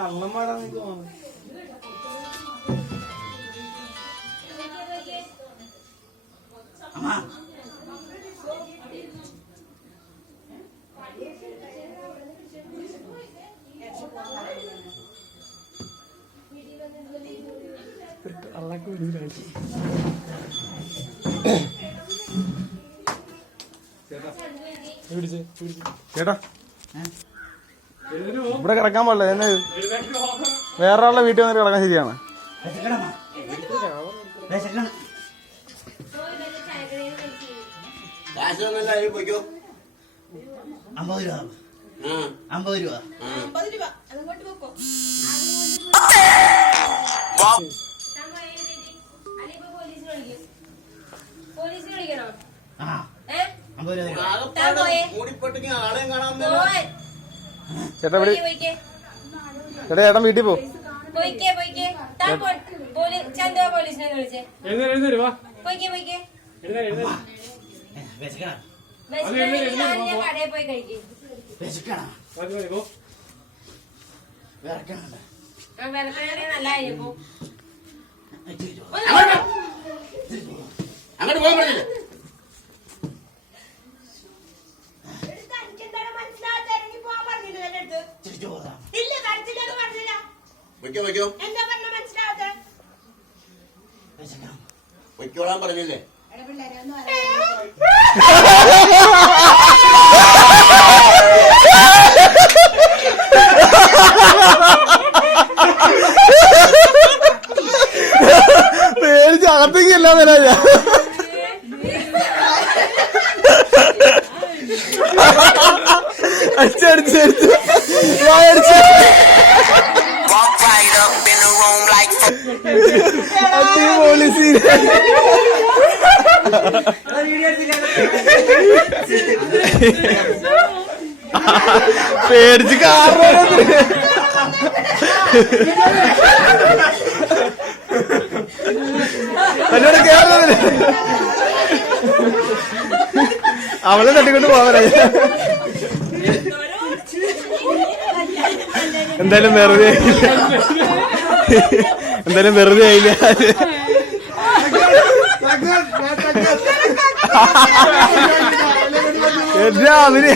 കള്ളന്മാരാന്ന് എനിക്ക് തോന്നുന്നു. ചേട്ടാ ഇവിടെ കിടക്കാൻ പാടില്ല. എന്നെ വേറെ ആളുടെ വീട്ടിൽ വന്നിട്ട് കിടക്കാൻ ശരിയാണ്. ചേട്ടാ ഇവിടെ ചേട്ടാ ചേട്ടൻ വീട്ടിൽ പോ. അങ്ങോട്ട് പോകാൻ പറഞ്ഞില്ലേ? വയ്ക്കോളാൻ പറഞ്ഞില്ലേ? പേടിച്ച് അകത്തേക്ക് എല്ലാം വരാ. അടിച്ചടിച്ചടിച്ച് പോലീസ് പേടിച്ച് കാരണ കേറുന്നതിന് അവളെ തട്ടിക്കൊണ്ട് പോകാനാ. എന്തായാലും വെറുതെ ആയില്ല. അവന്